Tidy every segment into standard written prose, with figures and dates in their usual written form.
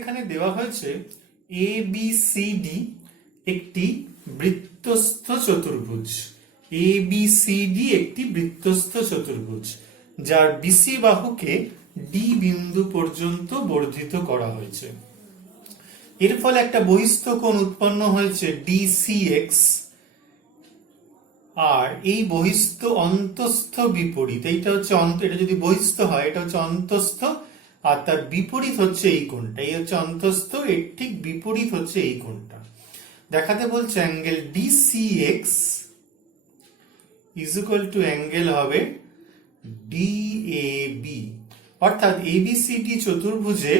এখানে দেওয়া হয়েছে ABCD একটি বৃত্তস্থ চতুর্ভুজ। ABCD একটি বৃত্তস্থ চতুর্ভুজ যার BC বাহুকে D বিন্দু পর্যন্ত বর্ধিত করা হয়েছে। এর ফলে একটা বহিস্থ কোণ উৎপন্ন হয়েছে DCX, আর এই বহিস্থ অন্তস্থ বিপরীত, এইটা হচ্ছে এটা যদি বহিস্থ হয় এটা হচ্ছে অন্তস্থ, আর তার বিপরীত হচ্ছে এই কোণটা, এই হচ্ছে অন্তস্থ, এর ঠিক বিপরীত হচ্ছে এই কোণটা। দেখাতে বলছে angle DCX is equal to angle হবে DAB, অর্থাৎ ABCD চতুর্ভুজে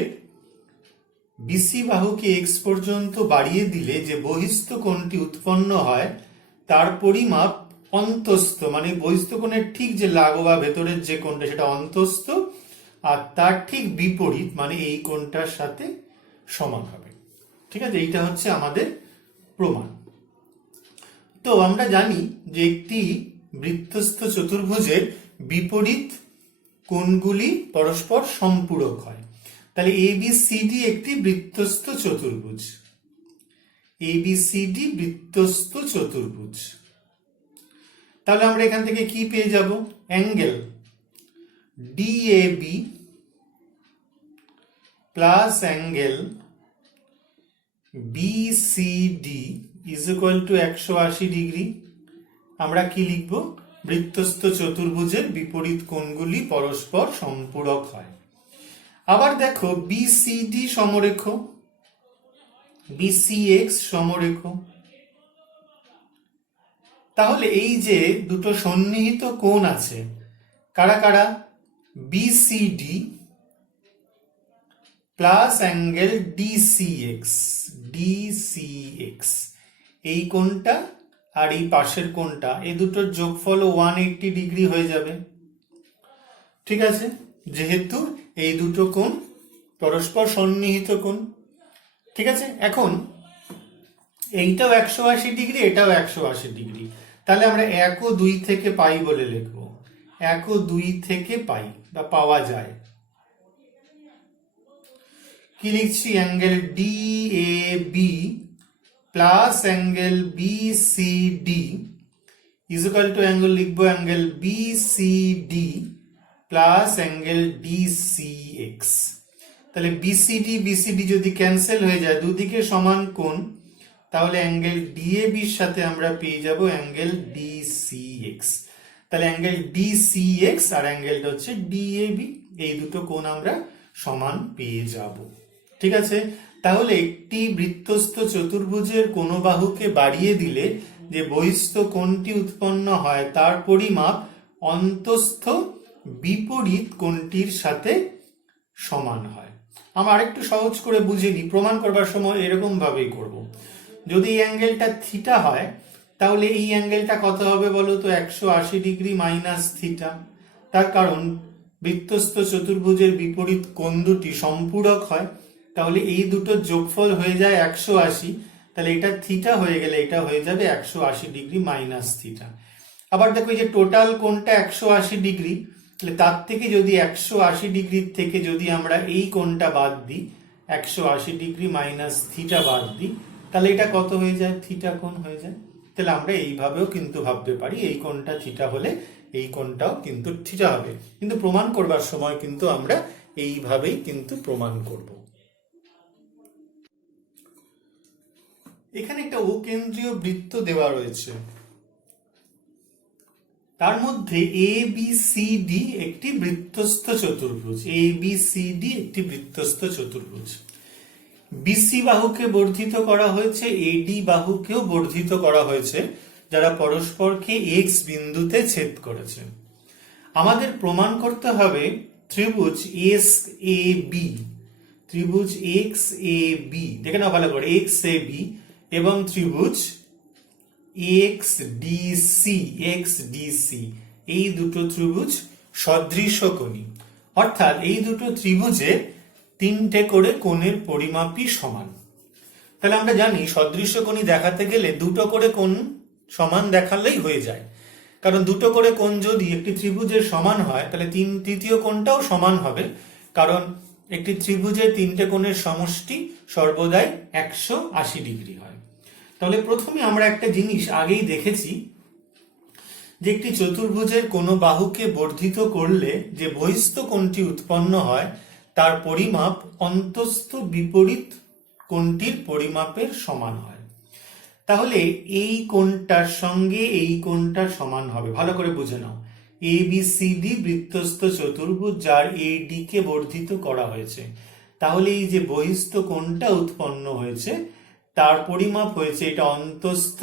BC বাহুকে X পর্যন্ত বাড়িয়ে দিলে যে বহিস্থ কোণটি উৎপন্ন হয় তার পরিমাপ অন্তস্থ, মানে বহিস্থ কোণের ঠিক যে লাগোয়া ভেতরের যে কোণটা সেটা অন্তস্থ, আর তার ঠিক বিপরীত মানে এই কোণটার সাথে সমান হবে। ঠিক আছে, এইটা হচ্ছে আমাদের প্রমাণ। তো আমরা জানি যে একটি বৃত্তস্থ চতুর্ভুজের বিপরীত কোণগুলি পরস্পর সম্পূরক হয়। তাহলে ABCD একটি বৃত্তস্থ চতুর্ভুজ, ABCD বৃত্তস্থ চতুর্ভুজ। তাহলে আমরা এখান থেকে কি পেয়ে যাব? Angle DAB plus angle BCD is equal to 180 degree. আমরা কি লিখব? বৃত্তস্থ চতুর্ভুজের বিপরীত কোণগুলি পরস্পর সম্পূরক হয়। আবার দেখো BCD সমরেখ, BCX সমরেখ। তাহলে এই যে দুটো সন্নিহিত কোণ আছে, কারা কারা? BCD প্লাস অ্যাঙ্গেল DCX, এই কোণটা আর এই পাশের কোণটা, এই দুটোর যোগফল 180 ডিগ্রি হয়ে যাবে। ঠিক আছে, যেহেতু এই দুটো কোণ পরস্পর সন্নিহিত কোণ। ঠিক আছে, এখন এইটাও 180 ডিগ্রি, এটাও 180 ডিগ্রি। তাহলে আমরা 1 ও 2 থেকে পাই বলে লিখব, 1 ও 2 থেকে পাই বা পাওয়া যায়। কি লিখছি? Angle DAB plus angle BCD is equal to angle লিখবো angle BCD plus angle DCX। তাহলে BCD যদি ক্যান্সেল হয়ে যায়, দুদিকে সমান কোণ, তাহলে অ্যাঙ্গেল DAB এর সাথে আমরা পেয়ে যাব অ্যাঙ্গেল DCX। তাহলে অ্যাঙ্গেল DCX আর অ্যাঙ্গেলটা হচ্ছে DAB, এই দুটো কোণ আমরা সমান পেয়ে যাব। ঠিক আছে, তাহলে একটি বৃত্তস্থ চতুর্ভুজের কোন বাহুকে বাড়িয়ে দিলে যে বহিস্থ কোণটি উৎপন্ন হয় তার পরিমাপ অন্তস্থ বিপরীত কোণটির সাথে সমান হয়। আমরা আরেকটু সহজ করে বুঝে নিই, প্রমাণ করবার সময় এরকম ভাবেই করব। যদি এই অ্যাঙ্গেলটা থিটা হয় তাহলে এই অ্যাঙ্গেলটা কত হবে বলো তো? 180 ডিগ্রি মাইনাস থিটা। তার কারণ বৃত্তস্থ চতুর্ভুজের বিপরীত কোণ দুটি সম্পূরক হয়, তাহলে এই দুটোর যোগফল হয়ে যায় 180। তাহলে এটা থিটা হয়ে গেলে এটা হয়ে যাবে 180 ডিগ্রি মাইনাস থিটা। আবার দেখো এই যে টোটাল কোণটা 180 ডিগ্রি, তাহলে তার থেকে যদি 180 ডিগ্রির থেকে যদি আমরা এই কোণটা বাদ দিই, 180 ডিগ্রি মাইনাস থিটা বাদ দিই, তাহলে এটা কত হয়ে যায়? থিটা কোণ হয়ে যায়। তাহলে আমরা এইভাবেও কিন্তু ভাবতে পারি, এই কোণটা থিটা হলে এই কোণটাও কিন্তু থিটা হবে। কিন্তু প্রমাণ করবার সময় কিন্তু আমরা এইভাবেই কিন্তু প্রমাণ করব। এখানে একটা অকেন্দ্রীয় বৃত্ত দেওয়া রয়েছে, তার মধ্যে ABCD একটি বৃত্তস্থ চতুর্ভুজ, ABCD একটি বৃত্তস্থ চতুর্ভুজ। BC বাহুকে বর্ধিত করা হয়েছে, AD বাহুকেও বর্ধিত করা হয়েছে, যারা পরস্পরকে X বিন্দুতে ছেদ করেছে। আমাদের প্রমাণ করতে হবে ত্রিভুজ XAB, ত্রিভুজ XAB, দেখে নাও ভালো করে, XAB এবং ত্রিভুজ XDC, এই দুটো ত্রিভুজ সদৃশকোণী, অর্থাৎ এই দুটো ত্রিভুজে 3টে করে কোণের পরিমাপই সমান। তাহলে আমরা জানি সদৃশকোণী দেখাতে গেলে দুটো করে কোণ সমান দেখালেই হয়ে যায়, কারণ দুটো করে কোণ যদি একটি ত্রিভুজের সমান হয় তাহলে তৃতীয় কোণটাও সমান হবে, কারণ একটি ত্রিভুজের তিনটে কোণের সমষ্টি সর্বদাই 180 ডিগ্রি হয়। তাহলে প্রথমে আমরা একটা জিনিস আগেই দেখেছি যে একটি চতুর্ভুজের কোনো বাহুকে বর্ধিত করলে যে বহিস্থ কোণটি উৎপন্ন হয় তার পরিমাপ অন্তস্থ বিপরীত কোণটির পরিমাপের সমান হয়। তাহলে এই কোণটার সঙ্গে এই কোণটার সমান হবে, ভালো করে বুঝে নাও। ABCD বৃত্তস্থ চতুর্ভুজ যার AD কে বর্ধিত করা হয়েছে, তাহলে এই যে বহিস্থ কোণটা উৎপন্ন হয়েছে তার পরিমাপ হয়েছে এটা অন্তস্থ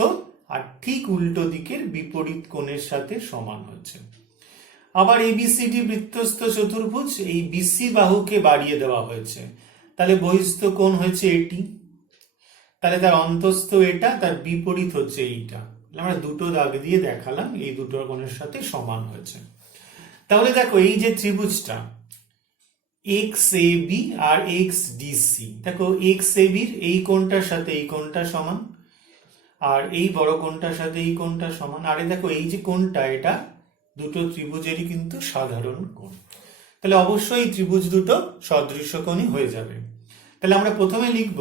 আর ঠিক উল্টো দিকের বিপরীত কোণের সাথে সমান হচ্ছে। আবার ABCD বৃত্তস্থ চতুর্ভুজ এই BC বাহুকে বাড়িয়ে দেওয়া হয়েছে, তাহলে বহিস্থ কোণ হয়েছে এটি, তাহলে তার অন্তস্থ এটা, তার বিপরীত হচ্ছে এইটা। আমরা দুটো দাগ দিয়ে দেখালাম এই দুটো কোণের সাথে সমান হয়েছে। তাহলে দেখো এই যে ত্রিভুজটা XAB আর XDC, দেখো XAB এর এই কোণটার সাথে এই কোণটা সমান, আর এই বড় কোণটার সাথে এই কোণটা সমান। আরে দেখো এই যে কোণটা, এটা দুটো ত্রিভুজেরই কিন্তু সাধারণ কোণ, তাহলে অবশ্যই ত্রিভুজ দুটো সদৃশকোণী হয়ে যাবে। তাহলে আমরা প্রথমে লিখব,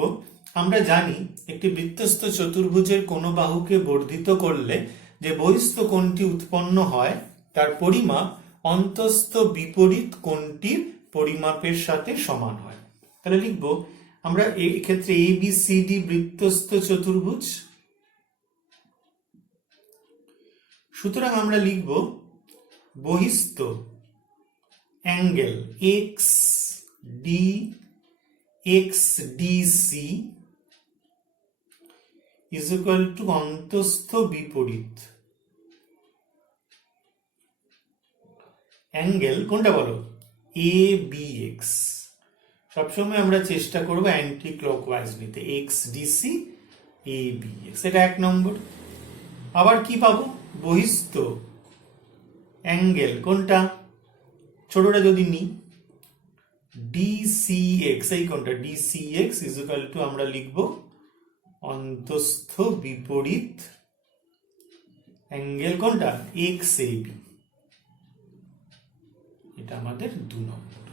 আমরা জানি একটি বৃত্তস্থ চতুর্ভুজের কোনো বাহুকে বর্ধিত করলে যে বহিস্থ কোণটি উৎপন্ন হয় তার পরিমাপ অন্তস্থ বিপরীত কোণটির পরিমাপের সাথে সমান হয়। তাহলে লিখব আমরা এক্ষেত্রে ABCD বৃত্তস্থ চতুর্ভুজ, সুতরাং আমরা লিখব বহিস্থ angle XDC is equal to অন্তস্থ বিপরীত অ্যাঙ্গেল কোনটা বলো, ABX। সবসময় আমরা চেষ্টা করব অ্যান্টি ক্লকওয়াইজ নিতে, XDC ABX, এটা এক নম্বর। আবার কি পাবো, বহিস্থ অ্যাঙ্গেল কোনটা, ছোটটা যদি নিই DCX, এই কোনটা DCX is equal to আমরা লিখব অন্তস্থ বিপরীত অ্যাঙ্গেল কোনটা, XAB, এটা আমাদের 2 নম্বর।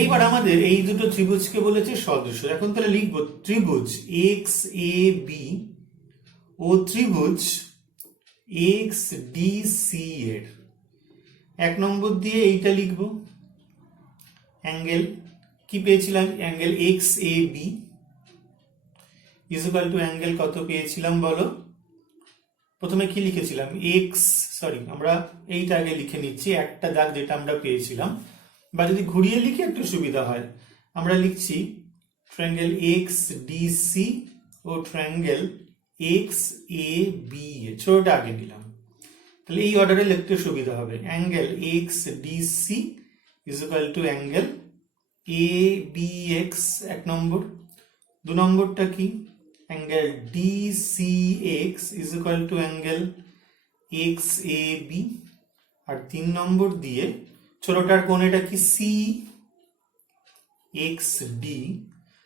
এইবার আমাদের এই দুটো ত্রিভুজকে বলেছে সদৃশ। এখন তাহলে লিখব ত্রিভুজ XAB ও ত্রিভুজ XDC এর 1 নম্বর দিয়ে এইটা লিখব অ্যাঙ্গেল, কি পেয়েছিলাম, angle XAB is equal to angle কত পেয়েছিলাম বলো, প্রথমে কি লিখেছিলাম আমরা এইটা আগে লিখে নিচ্ছি, একটা দাগ যেটা আমরা পেয়েছিলাম, বা যদি ঘুরিয়ে লিখি একটু সুবিধা হয়, আমরা লিখছি ট্রায়াঙ্গেল XDC ও ট্রায়াঙ্গেল XAB, ছোটটা আগে নিলাম, তাহলে এই অর্ডারে লিখতে সুবিধা হবে। Angle XDC is equal to angle ABX 1 নম্বর। 2 নম্বরটা কি, angle DCX is equal to angle XAB। আর 3 নম্বর দিয়ে ছোটটার কোণ এটা কি,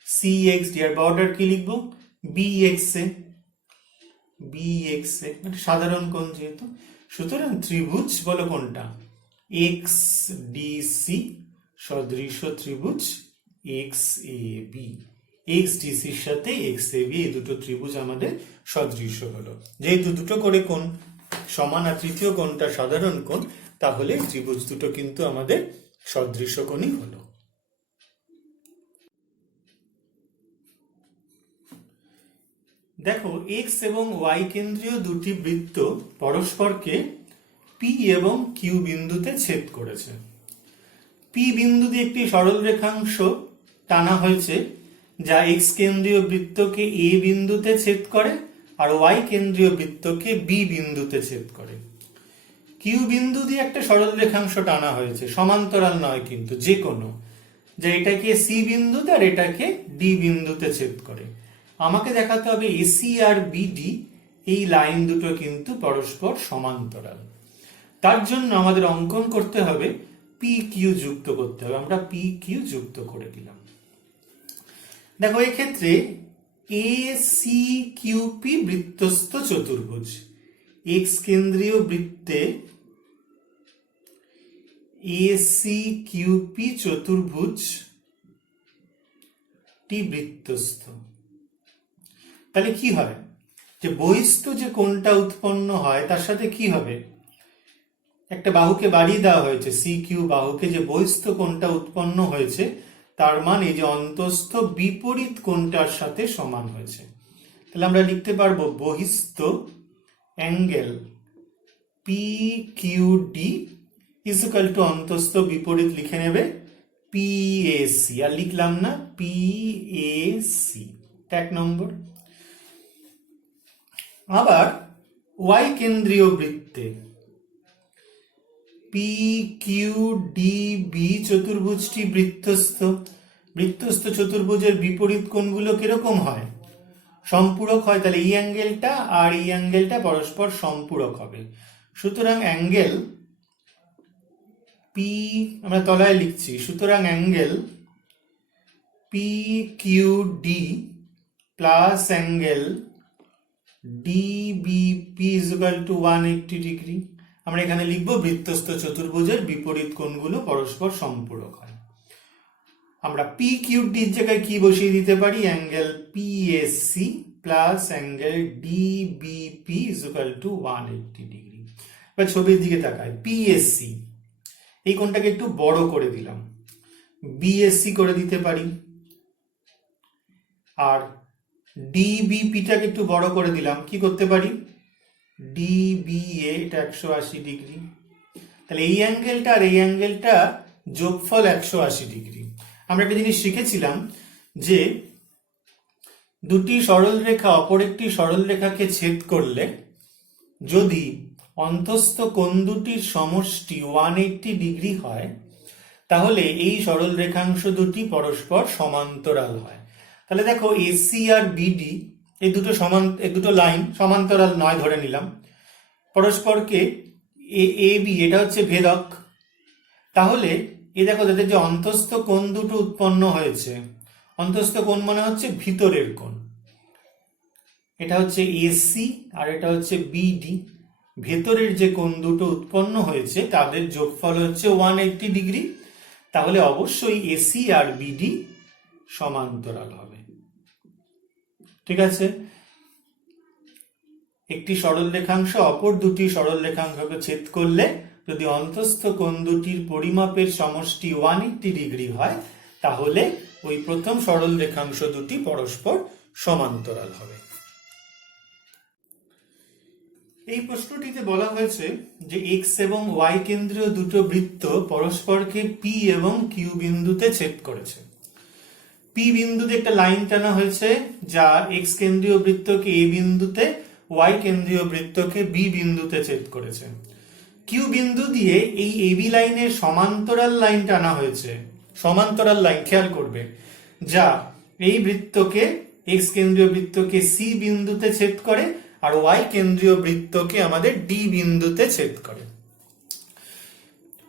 CXD, আর বড়টার কি লিখবো, BXA, মানে সাধারণ কোণ যেহেতু। সুতরাং ত্রিভুজ বলো কোনটা, XDC সদৃশ ত্রিভুজ XAB, XDC এর সাথে XAB এই দুটো ত্রিভুজ আমাদের সদৃশ হলো। যেহেতু দুটো করে কোণ সমান আর তৃতীয় কোণটা সাধারণ কোণ, তাহলে ত্রিভুজ দুটো কিন্তু আমাদের সদৃশ কোণই হলো। দেখো X এবং Y কেন্দ্রীয় দুটি বৃত্ত পরস্পরকে P এবং Q বিন্দুতে ছেদ করেছে। P বিন্দু দিয়ে একটি সরল রেখাংশ টানা হয়েছে যা X কেন্দ্রীয় বৃত্তকে A বিন্দুতে ছেদ করে আর Y কেন্দ্রীয় বৃত্তকে B বিন্দুতে ছেদ করে। Q বিন্দু দিয়ে একটা সরল রেখাংশ টানা হয়েছে, সমান্তরাল নয় কিন্তু, যে কোনো, যা এটাকে C বিন্দুতে আর এটাকে D বিন্দুতে ছেদ করে। আমাকে দেখাতে হবে AC আর BD এই লাইন দুটো কিন্তু পরস্পর সমান্তরাল। তার জন্য আমাদের অঙ্কন করতে হবে PQ যুক্ত করতে হবে, আমরা PQ যুক্ত করে দিলাম। দেখো এক্ষেত্রে ACQP বৃত্তস্থ চতুর্ভুজ, X কেন্দ্রীয় বৃত্তে এসি কিউপি চতুর্ভুজটি বৃত্তস্থ। তাহলে কি হয়, যে বহিস্থ যে কোণটা উৎপন্ন হয় তার সাথে কি হবে, একটা বাহুকে বাড়িয়ে দেওয়া হয়েছে, সি কিউ বাহুকে, যে বহিস্থ কোণটা উৎপন্ন হয়েছে তার মান এই যে অন্তস্থ বিপরীত কোণটার সাথে সমান হয়েছে। তাহলে আমরা লিখতে পারবো বহিস্থ angle P Q D is equal to অন্তস্থ বিপরীত লিখে নেবে পিএসি, আর লিখলাম না পিএসি, 1 নম্বর। আবার ওয়াই কেন্দ্রীয় বৃত্তে পি কিউ ডি বি চতুর্ভুজটি বৃত্তস্থ। বৃত্তস্থ চতুর্ভুজের বিপরীত কোণগুলো কিরকম হয়, সম্পূরক হয়। তাহলে এই অ্যাঙ্গেলটা আর এই অ্যাঙ্গেলটা পরস্পর সম্পূরক হবে। সুতরাং অ্যাঙ্গেল পি, আমরা তলায় লিখছি, সুতরাং angle P Q D plus angle DBP is equal to 180 degree. আমরা এখানে লিখবো বৃত্তস্থ চতুর্ভুজের বিপরীত কোণগুলো পরস্পর সম্পূরক হয়। আমরা পি কিউ ডির জায়গায় কি বসিয়ে দিতে পারি, angle PSC plus angle DBP is equal to 180 degree. এবার ছবির দিকে তাকায়, পিএসসি এই কোণটাকে একটু বড় করে দিলাম, বিএসসি করে দিতে পারি, আর ডিবিপিটাকে একটু বড় করে দিলাম, কি করতে পারি, ডিবিএ, এটা 180 ডিগ্রি। তাহলে এই অ্যাঙ্গেলটা আর এই অ্যাঙ্গেলটা যোগফল 180 ডিগ্রি। আমরা একটা জিনিস শিখেছিলাম যে দুটি সরল রেখা অপর একটি সরল রেখাকে ছেদ করলে যদি অন্তস্থ কোণ দুটির সমষ্টি 180 ডিগ্রি হয় তাহলে এই সরল রেখাংশ দুটি পরস্পর সমান্তরাল হয়। তাহলে দেখো এসি আর বিডি এই দুটো লাইন সমান্তরাল নয় ধরে নিলাম, পরস্পরকে এ বি এটা হচ্ছে ভেদক। তাহলে এই দেখো তাদের যে অন্তস্থ কোণ দুটো উৎপন্ন হয়েছে, অন্তস্থ কোণ মানে হচ্ছে ভিতরের কোণ, এটা হচ্ছে এসি আর এটা হচ্ছে বিডি। ভেতরের যে কোণ দুটো উৎপন্ন হয়েছে তাদের যোগফল হচ্ছে 180 ডিগ্রি। তাহলে অবশ্যই এসি আর বিডি সমান্তরাল হবে। ঠিক আছে, একটি সরল রেখাংশ অপর দুটি সরল রেখাংশকে ছেদ করলে যদি অন্তস্থ কোণ দুটির পরিমাপের সমষ্টি 180 ডিগ্রি হয় তাহলে ওই প্রথম সরল রেখাংশ দুটি পরস্পর সমান্তরাল হবে। এই প্রশ্নটিতে বলা হয়েছে যে এক্স এবং ওয়াই কেন্দ্রীয় দুটো বৃত্ত পরস্পরকে পি এবং কিউ বিন্দুতে ছেদ করেছে। পি বিন্দুতে একটা লাইন টানা হয়েছে যা এক্স কেন্দ্রীয় বৃত্তকে এ বিন্দুতে, ওয়াই কেন্দ্রীয় বৃত্তকে বি বিন্দুতে ছেদ করেছে। কিউ বিন্দু দিয়ে এই এবি লাইনের সমান্তরাল লাইন টানা হয়েছে, সমান্তরাল লাইন, খেয়াল করবে, যা এই বৃত্তকে, এক্স কেন্দ্রীয় বৃত্তকে সি বিন্দুতে ছেদ করে আর ওয়াই কেন্দ্রীয় বৃত্তকে আমাদের ডি বিন্দুতে ছেদ করে।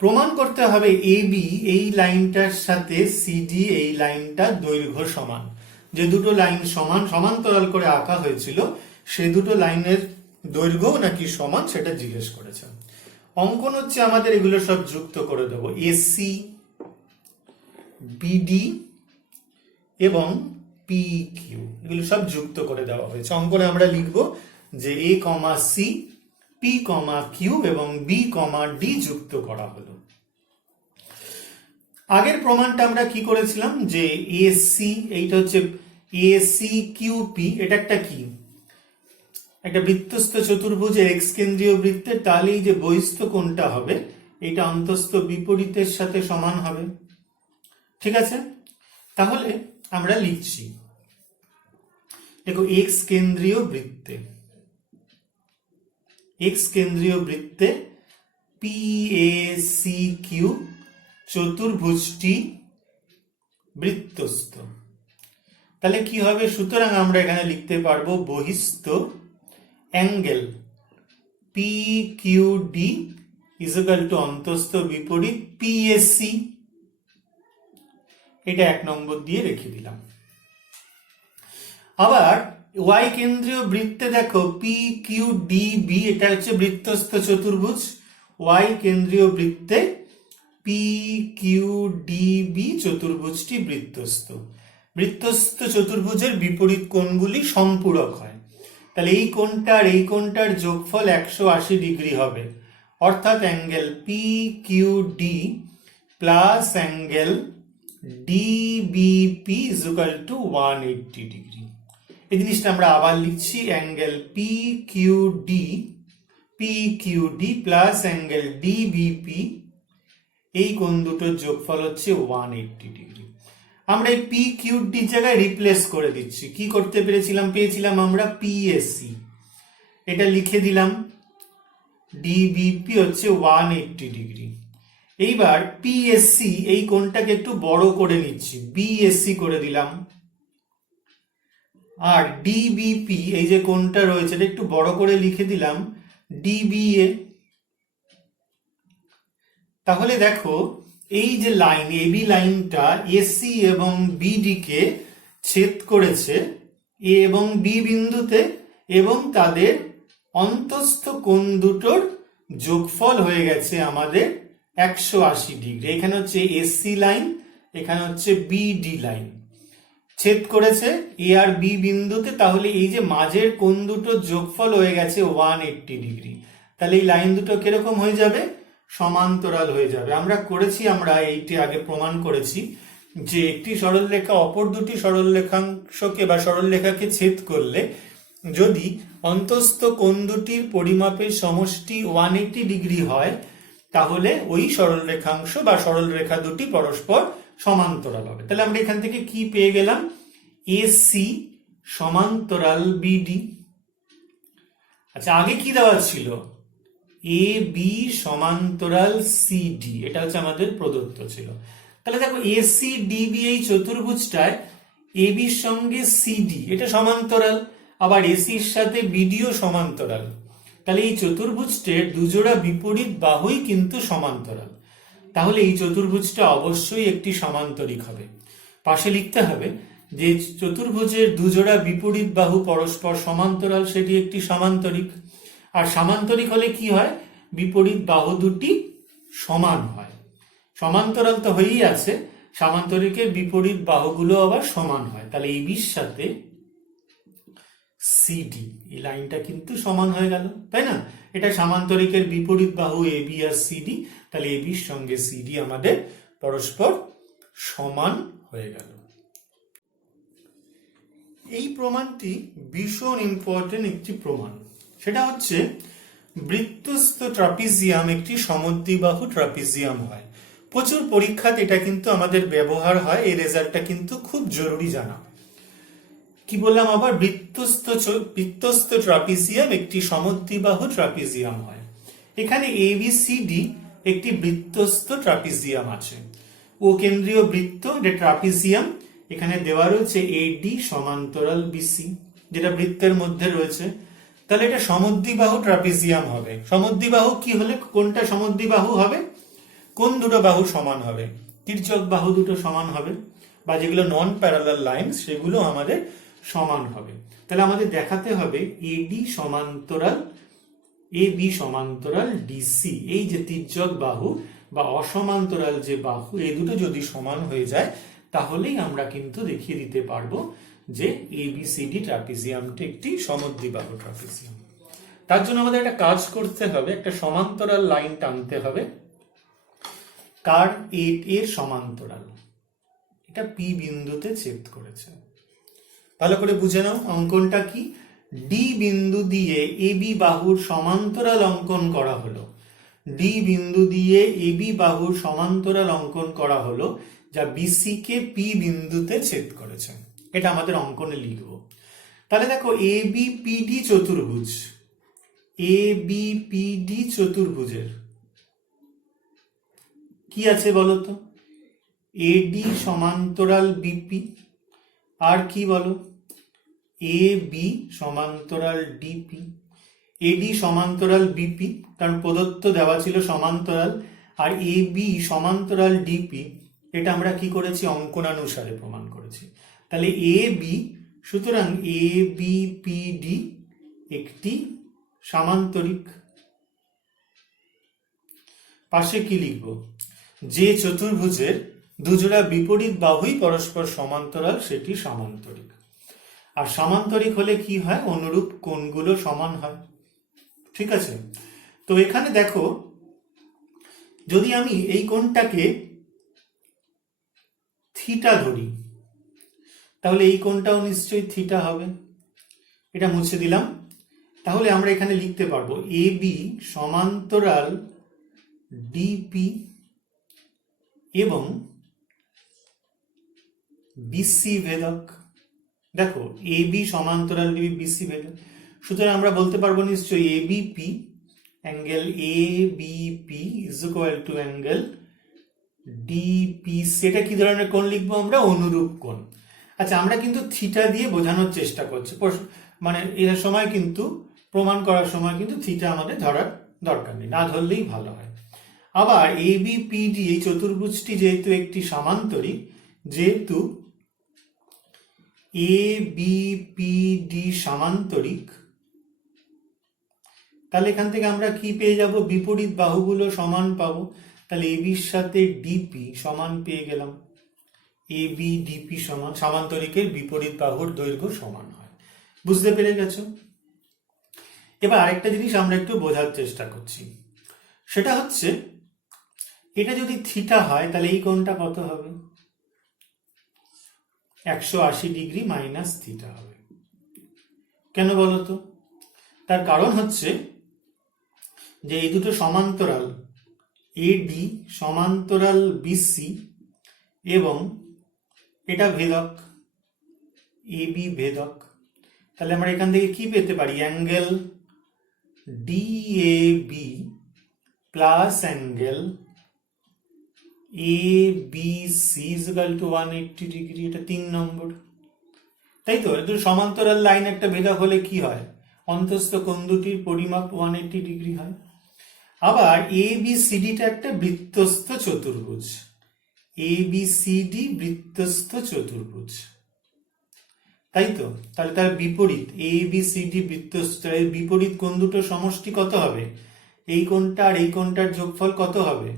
প্রমাণ করতে হবে এবি এই লাইনটার সাথে সিডি এই লাইনটা দৈর্ঘ্য সমান। যে দুটো লাইন সমান্তরাল করে আঁকা হয়েছিল সে দুটো লাইনের দৈর্ঘ্য নাকি সমান সেটা জিজ্ঞেস করেছে। অঙ্কন হচ্ছে আমাদের এগুলো সব যুক্ত করে দেবো, এসি, বিডি এবং পি কিউ এগুলো সব যুক্ত করে দেওয়া হয়েছে। অঙ্কনে আমরা লিখব যে এ কমা সি, পি কমা কিউ এবং বি কমা ডি যুক্ত করা হলো। আগের প্রমাণটা আমরা কি করেছিলাম যে এসি, এইটা হচ্ছে এসি কিউ পি, এটা একটা কি, একটা বৃত্তস্থ চতুর্ভুজের এক্স কেন্দ্রীয় বৃত্তের, তাহলে এই যে বহিস্থ কোণটা হবে এটা অন্তস্থ বিপরীতের সাথে সমান হবে। ঠিক আছে, তাহলে আমরা লিখছি, দেখো এক্স কেন্দ্রীয় বৃত্তে, এক্স কেন্দ্রীয় বৃত্তে পি এ সি কিউ চতুর্ভুজটি বৃত্তস্থ। তাহলে কি হবে, সুতরাং আমরা এখানে লিখতে পারবো বহিস্থ angle P Q D is equal to অন্তস্থ বিপরীত পিএসসি। এটা 1 নম্বর দিয়ে রেখে দিলাম। আবার ওয়াই কেন্দ্রীয় বৃত্তে দেখো পি কিউ ডি বি, এটা হচ্ছে বৃত্তস্থ চতুর্ভুজ। ওয়াই কেন্দ্রীয় বৃত্তে P P Q D B চতুর্ভুজটি বৃত্তস্থ। বৃত্তস্থ চতুর্ভুজের বিপরীত কোণগুলি সম্পূরক হয়। তাহলে এই কোণটার এই কোণটার যোগফল 180 ডিগ্রি হবে, অর্থাৎ angle P Q D plus angle DBP is equal to 180 degree. এই জিনিসটা আমরা আবার লিখছি, angle P Q D plus angle DBP, এই কোণ দুটোর যোগফল হচ্ছে 180 ডিগ্রি। আমরা এই পি কিউ ডি জায়গায় রিপ্লেস করে দিচ্ছি। কি করতে পেয়েছিলাম আমরা পিএসসি, এটা লিখে দিলাম, ডিবিপি হচ্ছে 180 ডিগ্রি। এইবার পিএসসি এই কোণটাকে একটু বড় করে নিচ্ছি, বিএসসি করে দিলাম। আর ডিবিপি এই যে কোণটা রয়েছে এটা একটু বড় করে লিখে দিলাম, ডিবিএ। তাহলে দেখো এই যে লাইন এবি লাইনটা এসি এবং বিডি কে ছেদ করেছে এ এবং বি বিন্দুতে, এবং তাদের অন্তস্থ কোণ দুটোর যোগফল হয়ে গেছে আমাদের 180 ডিগ্রি। এখানে হচ্ছে এসি লাইন, এখানে হচ্ছে বিডি লাইন, ছেদ করেছে এ আর বি বিন্দুতে। তাহলে এই যে মাঝের কোণ দুটোর যোগফল হয়ে গেছে 180 ডিগ্রি। তাহলে এই লাইন দুটো কিরকম হয়ে যাবে? সমান্তরাল হয়ে যাবে। আমরা এইটি আগে প্রমাণ করেছি যে একটি সরলরেখা অপর দুটি সরলরেখাংশকে বা সরলরেখাকে ছেদ করলে যদি অন্তস্থ কোণ দুটির পরিমাপের সমষ্টি 180 ডিগ্রি হয়, তাহলে ওই সরলরেখাংশ বা সরলরেখা দুটি পরস্পর সমান্তরাল হবে। তাহলে আমরা এখান থেকে কি পেয়ে গেলাম? এসি সমান্তরাল বিডি। আচ্ছা, আগে কি দেওয়া ছিল? এ বি সমান্তরাল সিডি, এটা হচ্ছে আমাদের প্রদত্ত ছিল। তাহলে দেখো এসি ডিবি এই চতুর্ভুজটায় এ বির সঙ্গে সিডি এটা সমান্তরাল, আবার এসির সাথে বিডিও সমান্তরাল। তাহলে এই চতুর্ভুজটির দুজোড়া বিপরীত বাহুই কিন্তু সমান্তরাল। তাহলে এই চতুর্ভুজটা অবশ্যই একটি সামান্তরিক হবে। পাশে লিখতে হবে যে চতুর্ভুজের দুজোড়া বিপরীত বাহু পরস্পর সমান্তরাল, সেটি একটি সামান্তরিক। আর সামান্তরিক হলে কি হয়? বিপরীত বাহু দুটি সমান হয়। সমান্তরাল তো হয়েই আছে, সামান্তরিকের বিপরীত বাহুগুলো আবার সমান হয়। তাহলে এই বির সাথে সিডি এই লাইনটা কিন্তু সমান হয়ে গেল, তাই না? এটা সামান্তরিকের বিপরীত বাহু এ বি আর সিডি। তাহলে এ বির সঙ্গে সিডি আমাদের পরস্পর সমান হয়ে গেল। এই প্রমাণটি ভীষণ ইম্পর্টেন্ট একটি প্রমাণ। সেটা হচ্ছে বৃত্তস্থ ট্রাপিজিয়াম একটি সমদ্বিবাহু ট্রাপিজিয়াম হয়। প্রচুর পরীক্ষাতে এটা কিন্তু আমাদের ব্যবহার হয়। এই রেজাল্টটা কিন্তু খুব জরুরি জানা। কি বললাম আবার? বৃত্তস্থ ট্রাপিজিয়াম একটি সমদ্বিবাহু ট্রাপিজিয়াম হয়। এখানে এবিসিডি একটি বৃত্তস্থ ট্রাপিজিয়াম আছে। ও কেন্দ্রীয় বৃত্ত, এটা ট্রাপিজিয়াম। এখানে দেওয়া রয়েছে এডি সমান্তরাল বিসি, যেটা বৃত্তের মধ্যে রয়েছে। তাহলে এটা সমদ্বিবাহু ট্রাপিজিয়াম হবে। সমদ্বিবাহু কি হলে কোনটা সমদ্বিবাহু হবে? কোন দুটো বাহু সমান হবে? তির্যক বাহু দুটো সমান হবে, বা যেগুলো নন প্যারালাল লাইন সেগুলো আমাদের সমান হবে। তাহলে আমাদের দেখাতে হবে এডি সমান্তরাল এ বি সমান্তরাল ডিসি, এই যে তির্যক বাহু বা অসমান্তরাল যে বাহু, এই দুটো যদি সমান হয়ে যায় তাহলেই আমরা কিন্তু দেখিয়ে দিতে পারবো যে এবিসিডি ট্রাপিজিয়ামটি একটি সমদ্বিবাহু ট্রাপিজিয়াম। তার জন্য আমাদের একটা কাজ করতে হবে, একটা সমান্তরাল লাইন টানতে হবে। কার এর সমান্তরাল, এটা পি বিন্দুতে ছেদ করেছে। ভালো করে বুঝে নাও অঙ্কনটা কি। ডি বিন্দু দিয়ে এবি বাহুর সমান্তরাল অঙ্কন করা হলো। ডি বিন্দু দিয়ে এবি বাহুর সমান্তরাল অঙ্কন করা হলো, যা বিসি কে পি বিন্দুতে ছেদ করেছে। এটা আমাদের অঙ্কনে লিখব। তাহলে দেখো এবিপিডি চতুর্ভুজ, এবিপিডি চতুর্ভুজের কি আছে বলতো? এডি সমান্তরাল বিপি, আর কি বলো? এ বি সমান্তরাল ডিপি। এডি সমান্তরাল বিপি, কারণ প্রদত্ত দেওয়া ছিল সমান্তরাল, আর এ বি সমান্তরাল ডিপি এটা আমরা কি করেছি? অঙ্কনানুসারে প্রমাণ করেছি। তাহলে এ বি, সুতরাং এ বি পি ডি একটি সামান্তরিক। পাশে কি লিখব? যে চতুর্ভুজের দুজোড়া বিপরীত বাহুই পরস্পর সমান্তরাল সেটি সামান্তরিক। আর সামান্তরিক হলে কি হয়, অনুরূপ কোণগুলো সমান হয়। ঠিক আছে, তো এখানে দেখো যদি আমি এই কোণটাকে থিটা ধরি তাহলে এই কোণটাও নিশ্চয়ই থিটা হবে। এটা মুছে দিলাম। তাহলে আমরা এখানে লিখতে পারবো এ বি সমান্তরাল ডিপি এবং বিসি ভেদক। দেখো এ বি সমান্তরাল ডিপি বিসি ভেদক, সুতরাং আমরা বলতে পারবো নিশ্চয়ই A BP angle A BP is equal to angle DPC. এটা কি ধরনের কোণ লিখবো আমরা, অনুরূপ কোণ। আচ্ছা, আমরা কিন্তু থিটা দিয়ে বোঝানোর চেষ্টা করছি, মানে এর সময় কিন্তু প্রমাণ করার সময় কিন্তু থিটা আমাদের ধরার দরকার নেই, না ধরলেই ভালো হয়। আবার এ বি পি ডি এই চতুর্ভুজটি যেহেতু একটি সামান্তরিক, যেহেতু এ বি পি ডি সামান্তরিক, তাহলে এখান থেকে আমরা কি পেয়ে যাব, বিপরীত বাহুগুলো সমান পাবো। তাহলে এ বির সাথে ডিপি সমান পেয়ে গেলাম, এ বি ডিপি সমান, সামান্তরিকের বিপরীত বাহুর দৈর্ঘ্য সমান হয়। বুঝতে পেরে গেছো? এবার আরেকটা জিনিস আমরা একটু বোঝার চেষ্টা করছি, সেটা হচ্ছে এটা যদি থিটা হয় তাহলে এই কোণটা কত হবে, 180 ডিগ্রি মাইনাস থিটা হবে। কেন বলতো? তার কারণ হচ্ছে যে এই দুটো সমান্তরাল, এডি সমান্তরাল বিসি এবং এটা ভেদক এবি ভেদক। তাহলে আমরা এখান থেকে কি পেতে পারি, angle DAB plus angle ABC is equal to 180 degree. এটা 3 নম্বর, তাই তো? এটা সমান্তরাল লাইন একটা ভেদক হলে কি হয়, অন্তস্থ কোণ দুটির পরিমাপ 180 ডিগ্রি হয়। আবার এবিসিডিটা একটা বৃত্তস্থ চতুর্ভুজ, এবিসিডি বৃত্তস্থ চতুর্ভুজ, তাই তো? তাহলে তার বিপরীত এবিসিডি বৃত্তস্থ, বিপরীত কোণ দুটো সমষ্টি কত হবে, এই কোণটা আর এই কোণটার যোগফল কত হবে,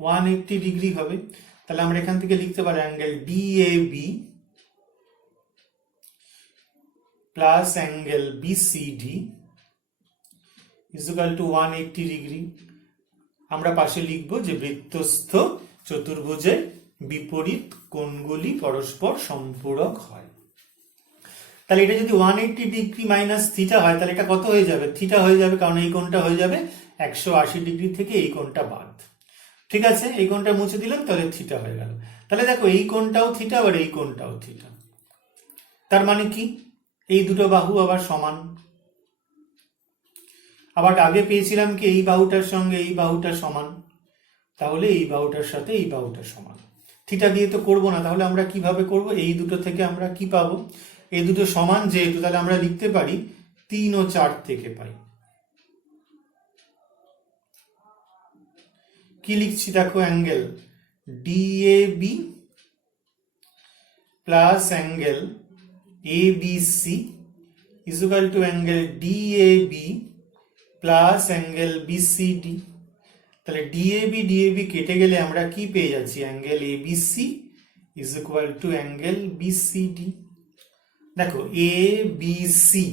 180 ডিগ্রি হবে। তাহলে আমরা এখান থেকে লিখতে পারি angle DAB plus angle BCD is equal to 180 degree. আমরা পাশে লিখবো যে বৃত্তস্থ চতুর্ভুজের বিপরীত কোণগুলি পরস্পর সম্পূরক হয়। তাহলে এটা যদি 180 ডিগ্রি মাইনাস থিটা হয় তাহলে এটা কত হয়ে যাবে, থিটা হয়ে যাবে, কারণ এই কোণটা হয়ে যাবে 180 ডিগ্রি থেকে এই কোণটা বাদ। ঠিক আছে, এই কোণটা মুছে দিলাম, তাহলে থিটা হয়ে গেল। তাহলে দেখো এই কোণটাও থিটা আবার এই কোণটাও থিটা, তার মানে কি এই দুটো বাহু আবার সমান। আবার আগে পেয়েছিলাম কি এই বাহুটার সঙ্গে এই বাহুটা সমান, তাহলে এই বাহুটার সাথে এই বাহুটা সমান। থিটা দিয়ে তো করবো না, তাহলে আমরা কিভাবে করব, এই দুটো থেকে আমরা কি পাবো, এই দুটো সমান যেহেতু, তাহলে আমরা লিখতে পারি 3 ও 4 থেকে পাই। কি লিখছি দেখো, angle DAB plus angle ABC is equal to angle DAB plus angle BCD. তাহলে ডিএবি ডিএবি কেটে গেলে আমরা কি পেয়ে যাচ্ছি, angle ABC is equal to angle BCD. দেখো এবিসি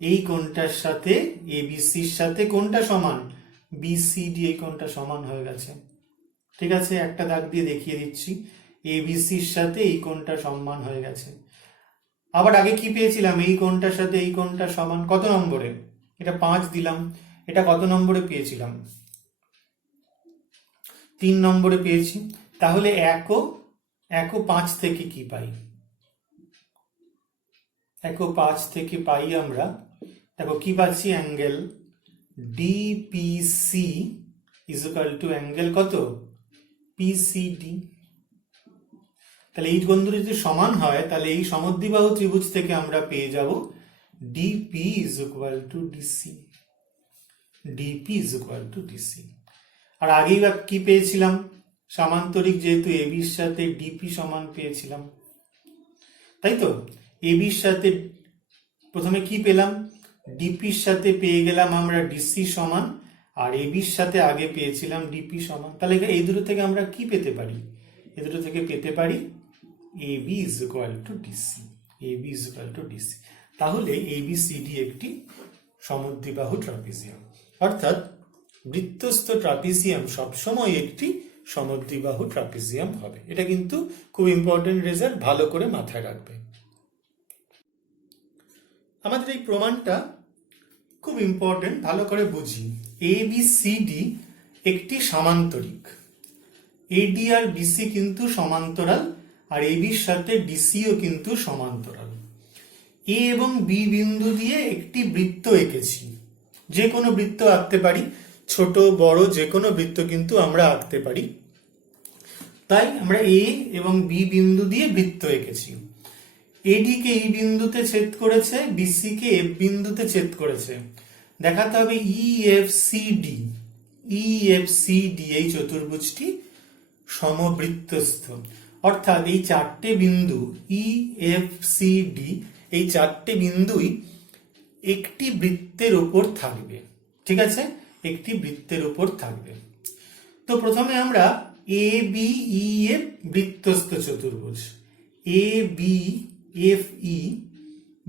এই কোণটার সাথে এবিসির সাথে কোণটা সমান, বিসিডি এই কোণটা সমান হয়ে গেছে। ঠিক আছে, একটা দাগ দিয়ে দেখিয়ে দিচ্ছি, এবিসির সাথে এই কোণটা সমান হয়ে গেছে। আবার আগে কি পেয়েছিলাম, এই কোণটার সাথে এই কোণটা সমান, কত নম্বরে, এটা 5 দিলাম। এটা কত নম্বরে পেয়েছিলাম, 3 নম্বরে পেয়েছি। তাহলে 1 ও 5 থেকে কি পাই, 1 ও 5 থেকে পাই আমরা, দেখো কি পাচ্ছি, angle DPC is equal to angle কত, পিসিডি। তাহলে এই কোণ দুটো যদি সমান হয় তাহলে এই সমদ্বিবাহু ত্রিভুজ থেকে আমরা পেয়ে যাব DP is equal to DC, DP is equal to DC. আর আগেই কি পেয়েছিলাম, সামান্তরিক যেহেতু এবির সাথে ডিপি সমান পেয়েছিলাম, তাই তো? এবির সাথে প্রথমে কি পেলাম, ডিপির সাথে পেয়ে গেলাম আমরা ডিসি সমান, আর এবির সাথে আগে পেয়েছিলাম ডিপি সমান, তাহলে এই দুটো থেকে আমরা কি পেতে পারি? এই দুটো থেকে পেতে পারি AB is equal to DC. AB is equal to DC. তাহলে ABCD একটি সমদ্বিবাহু ট্রাপিজিয়াম, অর্থাৎ বৃত্তস্থ ট্রাপিজিয়াম সবসময় একটি সমদ্বিবাহু ট্রাপিজিয়াম হবে। এটা কিন্তু খুব ইম্পর্টেন্ট রেজাল্ট, ভালো করে মাথায় রাখবে। আমাদের এই প্রমাণটা খুব ইম্পর্টেন্ট, ভালো করে বুঝি। ABCD একটি সামান্তরিক, AD আর BC কিন্তু সমান্তরাল, আর ABর সাথে DCও কিন্তু সমান্তরাল। A এবং B বিন্দু দিয়ে একটি বৃত্ত এঁকেছি, যে কোনো বৃত্ত আঁকতে পারি, ছোট বড় যে কোনো বৃত্ত কিন্তু আমরা আঁকতে পারি। তাই আমরা A এবং B বিন্দু দিয়ে বৃত্ত এঁকেছি। AD কে এই বিন্দুতে ছেদ করেছে, BC কে F বিন্দুতে ছেদ করেছে। দেখাতে হবে EFCD, EFCD এই চতুর্ভুজটি সমবৃত্তস্থ, অর্থাৎ এই চারটে বিন্দু EFCD এই চারটে বিন্দুই একটি বৃত্তের উপর থাকবে। ঠিক আছে, একটি বৃত্তের উপর থাকবে। তো প্রথমে আমরা ABEF বৃত্তস্থ চতুর্ভুজ, ABFE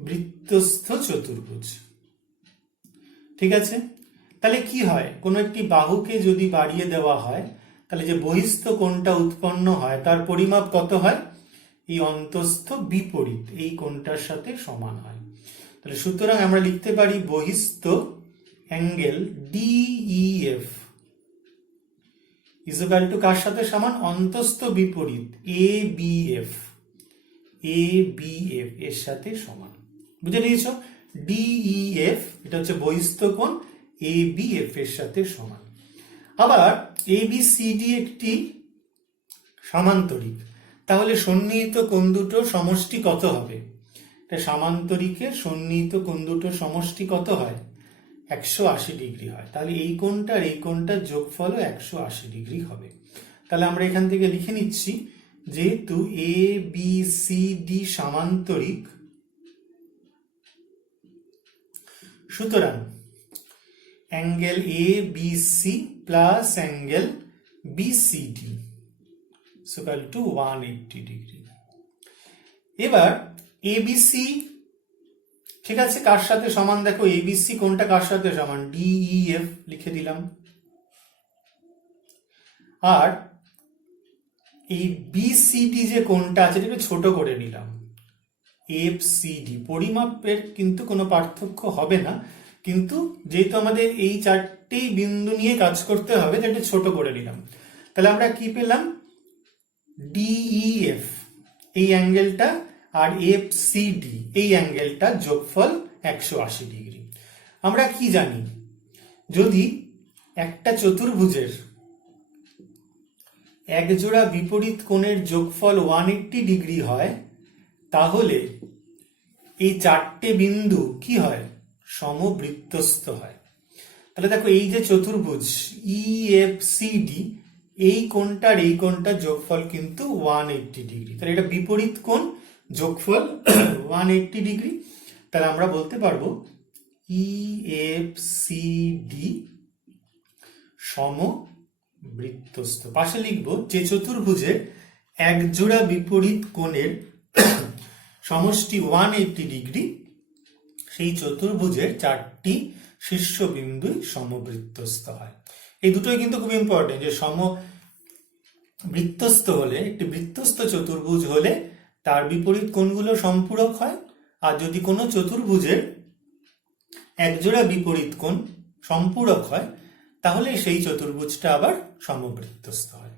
বৃত্তস্থ চতুর্ভুজ। ঠিক আছে, তাহলে কি হয়, কোনো একটি বাহুকে যদি বাড়িয়ে দেওয়া হয়, তাহলে যে বহিস্থ কোণটা উৎপন্ন হয় তার পরিমাপ কত হয়? এই অন্তস্থ বিপরীত এই কোণটার সাথে সমান হয়। তাহলে সুতরাং আমরা লিখতে পারি বহিস্থ angle DEF is equal to কার সাথে সমান? অন্তস্থ বিপরীত ABF, ABF এর সাথে সমান। বুঝে নিয়েছো? DEF এটা হচ্ছে বহিস্থ কোণ, ABF এর সাথে সমান। আবার ABCD একটি সামান্তরিক, তাহলে সন্নিহিত কোণ দুটোর সমষ্টি কত হবে? সামান্তরিকের সন্নিহিত কোণ দুটোর সমষ্টি কত হয়? 180 ডিগ্রি হয়। তাহলে এই কোণটার এই কোণটার যোগফল 180 ডিগ্রি হবে। তাহলে আমরা এখান থেকে লিখে নিচ্ছি, যেহেতু ABCD সামান্তরিক, সুতরাং angle ABC plus angle BCD equal to 180 degree. এবার ABC, ঠিক আছে, কার সাথে সমান? দেখো ABC কোণটা কার সাথে সমান? DEF লিখে দিলাম। আর এই BCD যে কোণটা আছে এটা ছোট করে নিলাম, FCD। পরিমাপের কিন্তু কোনো পার্থক্য হবে না, কিন্তু যেহেতু আমাদের এই চারটি বিন্দু নিয়ে কাজ করতে হবে, এটা ছোট করে নিলাম। তাহলে আমরা কি পেলাম? DEF এই অ্যাঙ্গেলটা আর FCD এই অ্যাঙ্গেলটা যোগফল 180 ডিগ্রি। আমরা কি জানি, যদি একটা চতুর্ভুজের একজোড়া বিপরীত কোণের যোগফল 180 ডিগ্রি হয়, তাহলে এই চারটে বিন্দু কি হয়? সমবৃত্তস্থ হয়। তাহলে দেখো এই যে চতুর্ভুজ EFCD এই কোণটার এই কোণটার যোগফল কিন্তু 180 ডিগ্রি। তাহলে এটা বিপরীত কোণ, যোগফল 180 ডিগ্রি। তাহলে আমরা বলতে পারবো EFCD সমবৃত্তস্থ। পাশে লিখবো, যে চতুর্ভুজের একজোড়া বিপরীত কোণের সমষ্টি 180 ডিগ্রি, সেই চতুর্ভুজের চারটি শীর্ষবিন্দুই সমবৃত্তস্থ হয়। এই দুটোই কিন্তু খুব ইম্পর্টেন্ট, যে সমবৃত্তস্থ হলে, একটি বৃত্তস্থ চতুর্ভুজ হলে তার বিপরীত কোণগুলো সম্পূরক হয়, আর যদি কোনো চতুর্ভুজের একজোড়া বিপরীত কোণ সম্পূরক হয়, তাহলে সেই চতুর্ভুজটা আবার সমবৃত্তস্থ হয়।